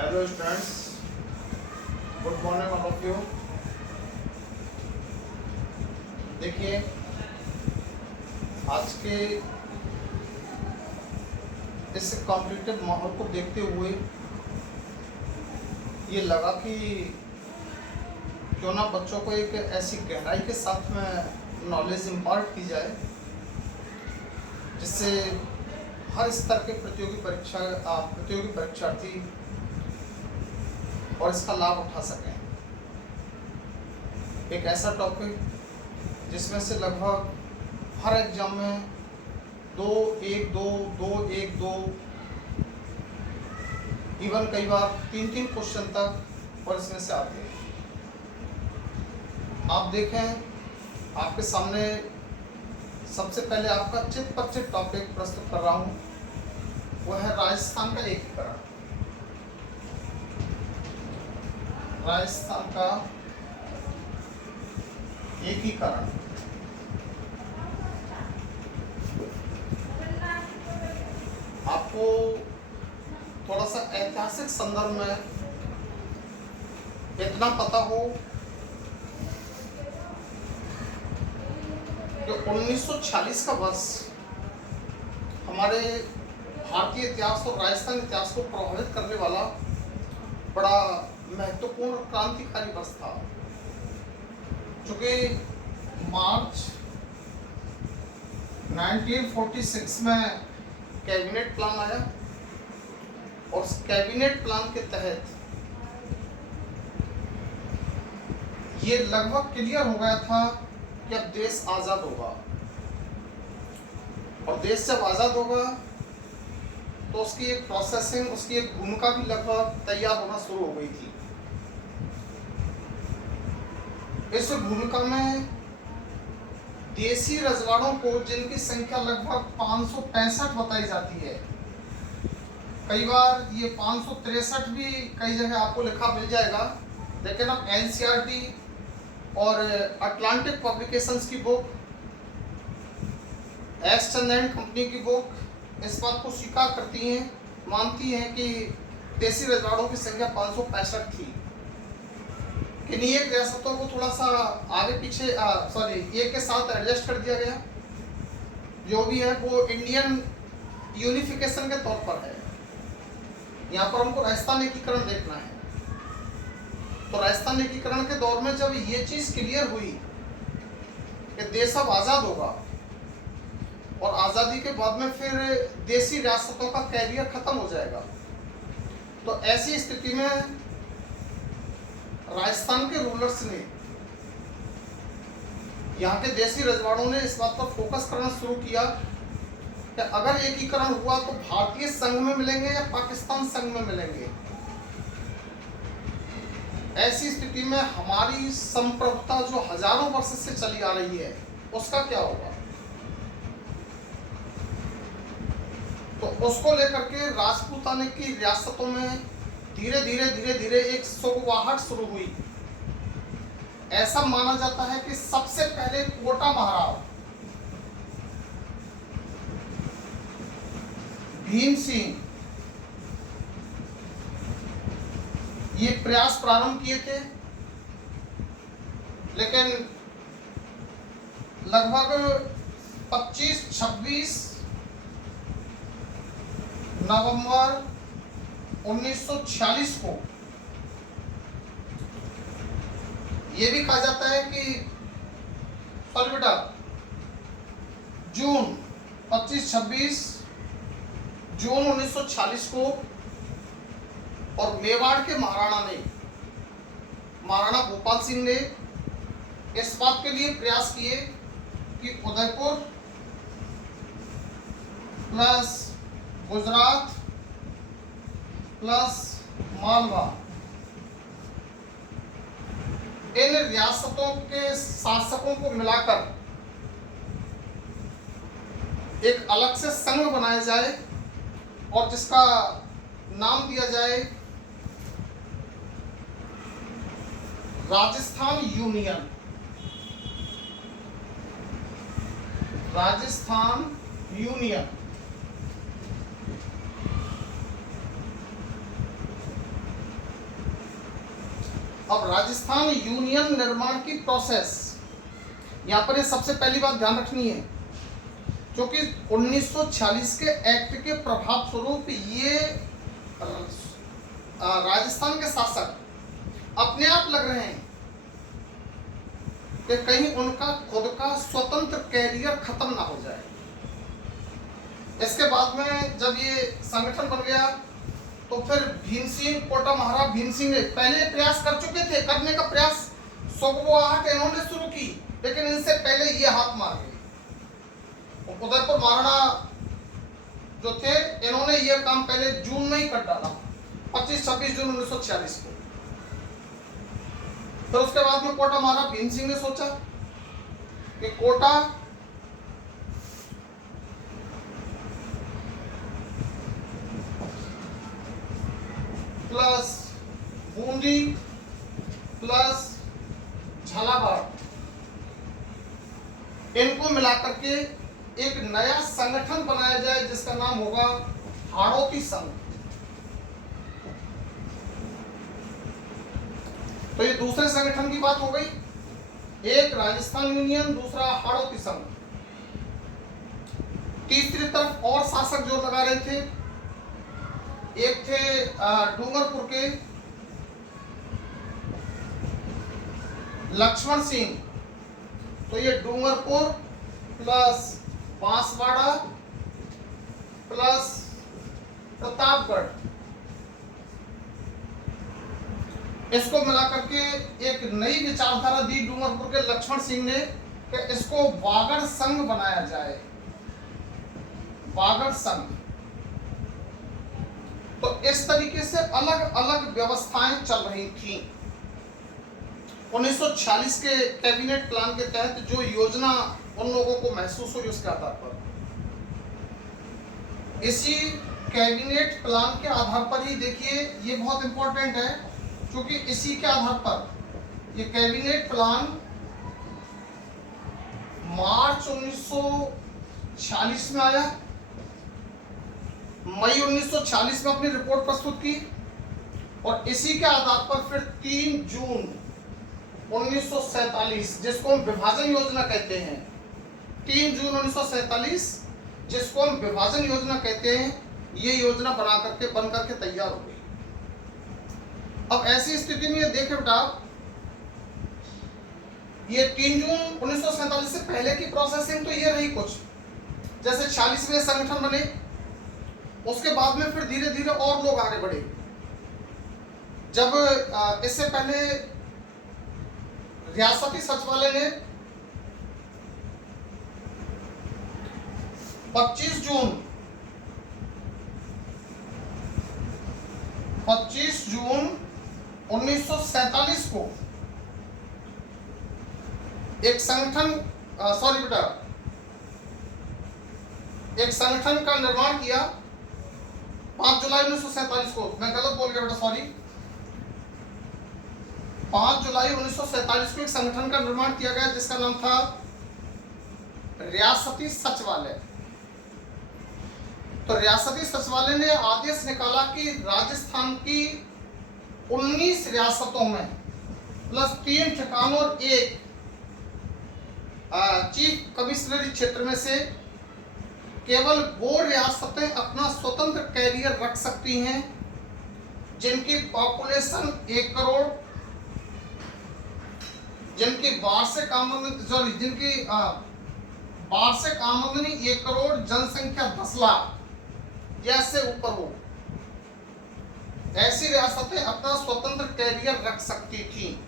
Hello students, good morning all of you. देखिए, आज के इस कॉम्पिटिटिव माहौल को देखते हुए ये लगा कि क्यों ना बच्चों को एक ऐसी गहराई के साथ में नॉलेज इम्पार्ट की जाए जिससे हर स्तर के प्रतियोगी परीक्षार्थी और इसका लाभ उठा सकें। एक ऐसा टॉपिक जिसमें से लगभग हर एग्जाम में 2-1-2 इवन कई बार 3 क्वेश्चन तक और इसमें से आते हैं। आप देखें, आपके सामने सबसे पहले आपका चित पर चित टॉपिक प्रस्तुत कर रहा हूँ, वो है राजस्थान का एकीकरण। राजस्थान का एकीकरण आपको थोड़ा सा ऐतिहासिक संदर्भ में इतना पता हो कि 1946 का वर्ष हमारे भारतीय इतिहास और राजस्थान इतिहास को प्रभावित करने वाला बड़ा महत्वपूर्ण क्रांतिकारी वर्ष था। चूँकि मार्च 1946 में कैबिनेट प्लान आया और उस कैबिनेट प्लान के तहत ये लगभग क्लियर हो गया था कि अब देश आज़ाद होगा, और देश जब आज़ाद होगा तो उसकी एक प्रोसेसिंग, उसकी एक भूमिका भी लगभग तैयार होना शुरू हो गई थी। इस भूमिका में देसी रजवाड़ों को, जिनकी संख्या लगभग 565 बताई जाती है, कई बार ये 563 भी कई जगह आपको लिखा मिल जाएगा, लेकिन अब एनसीईआरटी और अटलांटिक पब्लिकेशंस की बुक, एस चंद्रन कंपनी की बुक इस बात को स्वीकार करती हैं, मानती हैं कि देसी रजवाड़ों की संख्या 565 थी। किन्हीं एक रियासतों को थोड़ा सा आगे पीछे एक के साथ एडजस्ट कर दिया गया, जो भी है वो इंडियन यूनिफिकेशन के तौर पर है। यहाँ पर हमको राजस्थान एकीकरण देखना है। तो राजस्थान एकीकरण के दौर में जब ये चीज़ क्लियर हुई कि देश अब आज़ाद होगा और आज़ादी के बाद में फिर देसी रियासतों का कैरियर खत्म हो जाएगा, तो ऐसी स्थिति में राजस्थान के रूलर्स ने, यहाँ के देसी रजवाड़ों ने इस बात पर फोकस करना शुरू किया कि अगर एकीकरण हुआ तो भारतीय संघ में मिलेंगे या पाकिस्तान संघ में मिलेंगे। ऐसी स्थिति में हमारी संप्रभुता जो हजारों वर्ष से चली आ रही है, उसका क्या होगा? तो उसको लेकर के राजपूताने की रियासतों में धीरे धीरे एक सोगवाहट शुरू हुई। ऐसा माना जाता है कि सबसे पहले कोटा महाराव भीम सिंह ये प्रयास प्रारंभ किए थे, लेकिन लगभग 25-26 नवंबर 1946 को ये भी कहा जाता है कि जून 25-26 जून 1946 को, और मेवाड़ के महाराणा भोपाल सिंह ने इस बात के लिए प्रयास किए कि उदयपुर प्लस गुजरात प्लस मालवा, इन रियासतों के शासकों को मिलाकर एक अलग से संघ बनाया जाए और जिसका नाम दिया जाए राजस्थान यूनियन। अब राजस्थान यूनियन निर्माण की प्रोसेस, यहाँ पर ये सबसे पहली बात ध्यान रखनी है, क्योंकि 1946 के एक्ट के प्रभाव स्वरूप ये राजस्थान के शासक अपने आप लग रहे हैं कि कहीं उनका खुद का स्वतंत्र कैरियर खत्म ना हो जाए। इसके बाद में जब ये संगठन बन गया तो फिर भीम सिंह कोटा महाराज भीम सिंह ने पहले प्रयास कर चुके थे, करने का प्रयास सोगबोआहट इन्होंने शुरू की, लेकिन इनसे पहले ये हाथ मार गए। उदयपुर महाराणा जो थे इन्होंने ये काम पहले जून में ही कर डाला, 25-26 जून 1946 को। फिर उसके बाद में कोटा महाराज भीम सिंह ने सोचा कि कोटा प्लस बूंदी प्लस झालावाड़, इनको मिलाकर के एक नया संगठन बनाया जाए जिसका नाम होगा हाड़ौती संघ। तो ये दूसरे संगठन की बात हो गई, एक राजस्थान यूनियन, दूसरा हाड़ौती संघ। तीसरी तरफ और शासक जो लगा रहे थे, एक थे डूंगरपुर के लक्ष्मण सिंह, तो ये डूंगरपुर प्लस बांसवाड़ा प्लस प्रतापगढ़, इसको मिलाकर के एक नई विचारधारा दी डूंगरपुर के लक्ष्मण सिंह ने कि इसको वागड़ संघ बनाया जाए, वागड़ संघ। तो इस तरीके से अलग अलग व्यवस्थाएं चल रही थी। 1946 के कैबिनेट प्लान के तहत जो योजना उन लोगों को महसूस हुई उसके आधार पर, इसी कैबिनेट प्लान के आधार पर ही देखिए, ये बहुत इंपॉर्टेंट है क्योंकि इसी के आधार पर ये कैबिनेट प्लान मार्च 1946 में आया, मई 1946 में अपनी रिपोर्ट प्रस्तुत की, और इसी के आधार पर फिर 3 जून 1947, जिसको हम विभाजन योजना कहते हैं, 3 जून 1947 जिसको हम विभाजन योजना कहते हैं, ये योजना बन करके तैयार हो गई। अब ऐसी स्थिति में ये देखें बेटा, ये 3 जून 1947 से पहले की प्रोसेसिंग तो ये रही कुछ, जैसे 46 में संगठन बने, उसके बाद में फिर धीरे धीरे और लोग आगे बढ़े। जब इससे पहले रियासती सचिवालय ने 25 जून 1947 को एक संगठन एक संगठन का निर्माण किया। 5 जुलाई 1947 को, मैं गलत बोल गया बेटा, सॉरी, 5 जुलाई 1947 को एक संगठन का निर्माण किया गया जिसका नाम था रियासती सचिवालय। तो रियासती सचिवालय ने आदेश निकाला कि राजस्थान की 19 रियासतों में प्लस 3 ठिकानों और एक चीफ कमिश्नरी क्षेत्र में से केवल वो रियासतें अपना स्वतंत्र कैरियर रख सकती हैं जिनकी पॉपुलेशन 1 करोड़, जिनकी वार्षिक आमदनी 1 करोड़, जनसंख्या 10 लाख या से ऊपर हो, ऐसी रियासतें अपना स्वतंत्र कैरियर रख सकती थी।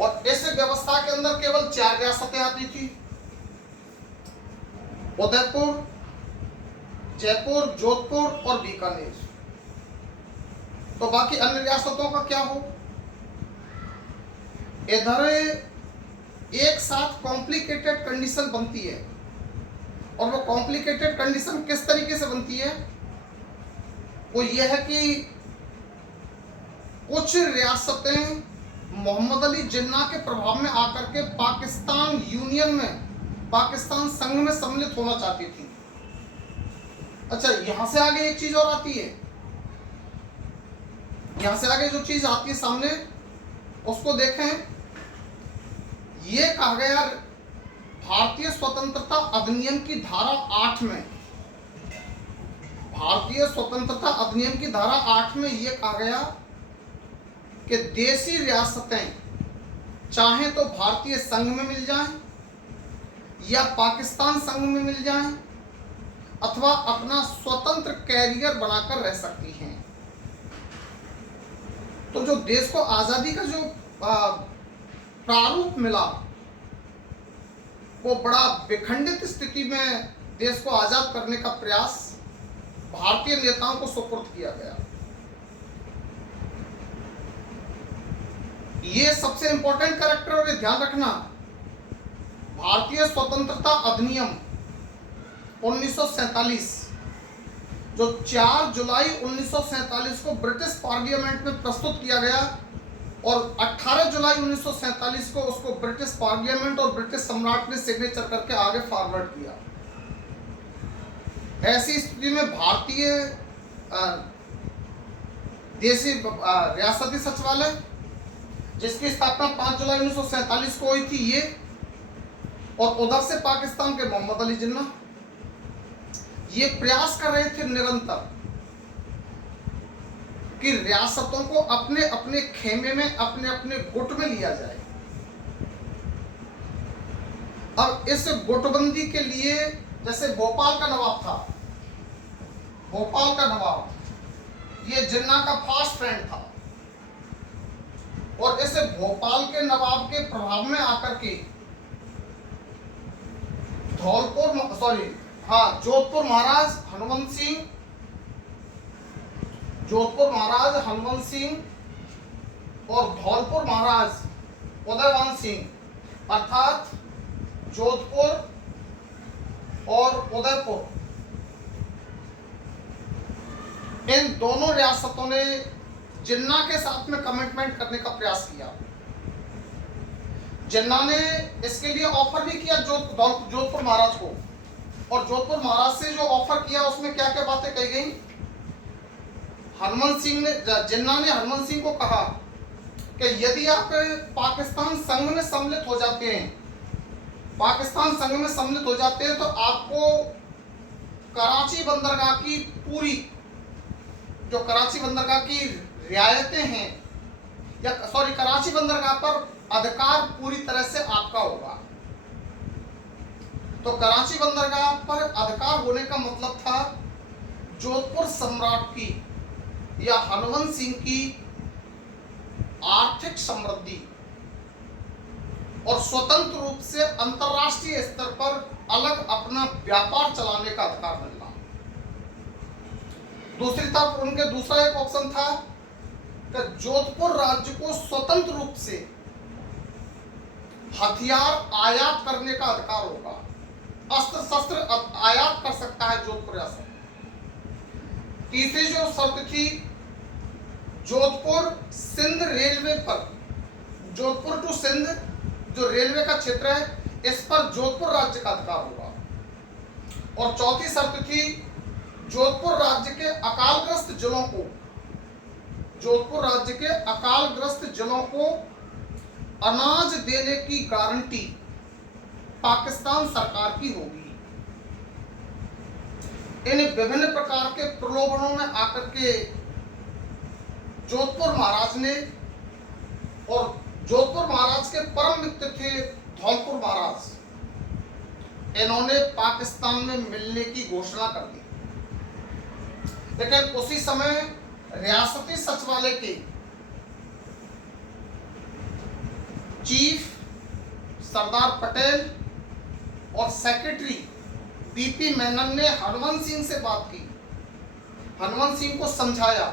और इस व्यवस्था के अंदर केवल 4 रियासतें आती थी, उदयपुर, जयपुर, जोधपुर और बीकानेर। तो बाकी अन्य रियासतों का क्या हो? इधर एक साथ कॉम्प्लिकेटेड कंडीशन बनती है, और वो कॉम्प्लिकेटेड कंडीशन किस तरीके से बनती है? वो ये है कि कुछ रियासतें मोहम्मद अली जिन्ना के प्रभाव में आकर के पाकिस्तान यूनियन में, पाकिस्तान संघ में सम्मिलित होना चाहती थी। अच्छा, यहां से आगे एक चीज और आती है, यहां से आगे जो चीज आती है सामने उसको देखें। ये कहा गया भारतीय स्वतंत्रता अधिनियम की धारा 8 में, भारतीय स्वतंत्रता अधिनियम की धारा 8 में यह कहा गया कि देशी रियासतें चाहे तो भारतीय संघ में मिल जाएं या पाकिस्तान संघ में मिल जाएं अथवा अपना स्वतंत्र कैरियर बनाकर रह सकती हैं। तो जो देश को आजादी का जो प्रारूप मिला वो बड़ा विखंडित स्थिति में देश को आजाद करने का प्रयास भारतीय नेताओं को सुपुर्द किया गया। ये सबसे इंपॉर्टेंट कैरेक्टर और ये ध्यान रखना, भारतीय स्वतंत्रता अधिनियम 1947 जो 4 जुलाई 1947 को ब्रिटिश पार्लियामेंट में प्रस्तुत किया गया और 18 जुलाई 1947 को उसको ब्रिटिश पार्लियामेंट और ब्रिटिश सम्राट ने सिग्नेचर करके आगे फॉरवर्ड किया। ऐसी स्थिति में भारतीय देशी रियासती सचिवालय जिसकी स्थापना 5 जुलाई 1947 को हुई थी ये, और उधर से पाकिस्तान के मोहम्मद अली जिन्ना, ये प्रयास कर रहे थे निरंतर कि रियासतों को अपने अपने खेमे में अपने अपने गुट में लिया जाए। अब इस गुटबंदी के लिए जैसे भोपाल का नवाब था, भोपाल का नवाब ये जिन्ना का फास्ट फ्रेंड था और इसे भोपाल के नवाब के प्रभाव में आकर के जोधपुर महाराज हनुमंत सिंह, जोधपुर महाराज हनुमंत सिंह और धौलपुर महाराज उदयवान सिंह अर्थात जोधपुर और उदयपुर, इन दोनों रियासतों ने जिन्ना के साथ में कमिटमेंट करने का प्रयास किया। जिन्ना ने इसके लिए ऑफर भी किया जोधपुर महाराज को, और जोधपुर महाराज से जो ऑफर किया उसमें क्या क्या बातें कही गई। जिन्ना ने हनुमंत सिंह को कहा कि यदि आप पाकिस्तान संघ में सम्मिलित हो जाते हैं, पाकिस्तान संघ में सम्मिलित हो जाते हैं तो आपको कराची बंदरगाह की पूरी जो कराची बंदरगाह की रियायतें हैं या कराची बंदरगाह पर अधिकार पूरी तरह से आपका होगा। तो कराची बंदरगाह पर अधिकार होने का मतलब था जोधपुर सम्राट की या हनुमंत सिंह की आर्थिक समृद्धि और स्वतंत्र रूप से अंतरराष्ट्रीय स्तर पर अलग अपना व्यापार चलाने का अधिकार मिलना। दूसरी तरफ उनके दूसरा एक ऑप्शन था कि जोधपुर राज्य को स्वतंत्र रूप से हथियार आयात करने का अधिकार होगा, अस्त्र शस्त्र आयात कर सकता है जोधपुर रियासत। तीसरी जो शर्त थी, जोधपुर सिंध रेलवे पर, जोधपुर टू सिंध जो रेलवे का क्षेत्र है इस पर जोधपुर राज्य का अधिकार होगा। और चौथी शर्त थी, जोधपुर राज्य के अकालग्रस्त जिलों को, जोधपुर राज्य के अकालग्रस्त जिलों को अनाज देने की गारंटी पाकिस्तान सरकार की होगी। इन विभिन्न प्रकार के प्रलोभनों में आकर के जोधपुर महाराज ने, और जोधपुर महाराज के परम मित्र थे धौलपुर महाराज, इन्होंने पाकिस्तान में मिलने की घोषणा कर दी। लेकिन उसी समय रियासती सचिवालय के चीफ सरदार पटेल और सेक्रेटरी बीपी मेनन ने हनुमंत सिंह से बात की, हनुमंत सिंह को समझाया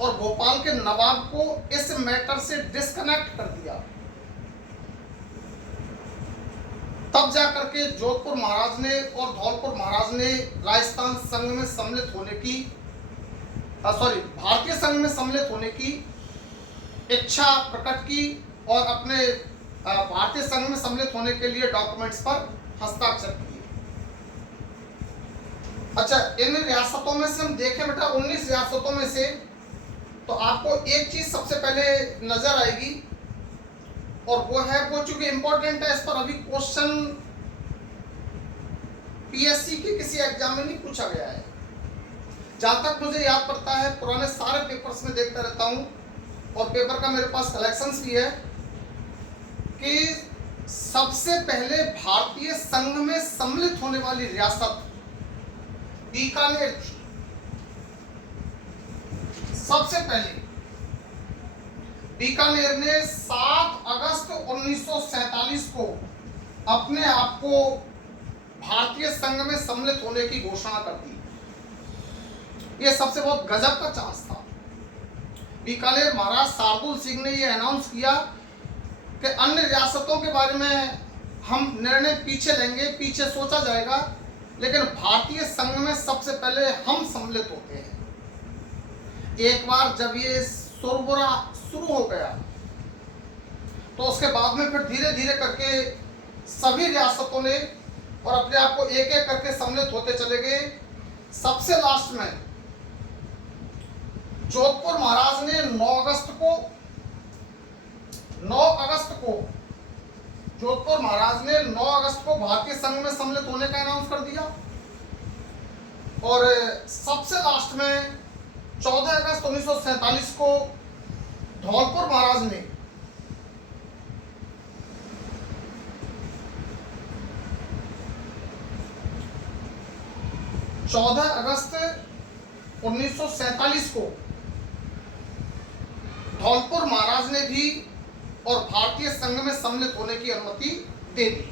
और भोपाल के नवाब को इस मैटर से डिस्कनेक्ट कर दिया। तब जाकर के जोधपुर महाराज ने और धौलपुर महाराज ने राजस्थान संघ में सम्मिलित होने की भारतीय संघ में सम्मिलित होने की इच्छा प्रकट की और अपने भारतीय संघ में सम्मिलित होने के लिए डॉक्यूमेंट्स पर हस्ताक्षर किए। अच्छा, इन रियासतों में से हम देखें बेटा, 19 रियासतों में से तो आपको एक चीज सबसे पहले नजर आएगी, और वो चूंकि इंपॉर्टेंट है, इस पर अभी क्वेश्चन पीएससी के किसी एग्जाम में नहीं पूछा गया है। जहां तक मुझे याद पड़ता है, पुराने सारे पेपर्स में देखता रहता हूं, और पेपर का मेरे पास कलेक्शंस भी है, कि सबसे पहले भारतीय संघ में सम्मिलित होने वाली रियासत बीकानेर थी। सबसे पहले बीकानेर ने 7 अगस्त 1947 को अपने आप को भारतीय संघ में सम्मिलित होने की घोषणा कर दी। यह सबसे बहुत गजब का चांस था। बीकानेर महाराज शार्दुल सिंह ने यह अनाउंस किया कि अन्य रियासतों के बारे में हम निर्णय पीछे लेंगे, पीछे सोचा जाएगा, लेकिन भारतीय संघ में सबसे पहले हम सम्मिलित होते हैं। एक बार जब ये सुरबुरा शुरू हो गया, तो उसके बाद में फिर धीरे धीरे करके सभी रियासतों ने और अपने आप को एक एक करके सम्मिलित होते चले गए। सबसे लास्ट में जोधपुर महाराज ने 9 अगस्त को जोधपुर महाराज ने 9 अगस्त को भारतीय संघ में सम्मिलित होने का अनाउंस कर दिया, और सबसे लास्ट में 14 अगस्त 1947 को धौलपुर महाराज ने धौलपुर महाराज ने भी और भारतीय संघ में सम्मिलित होने की अनुमति दे दी।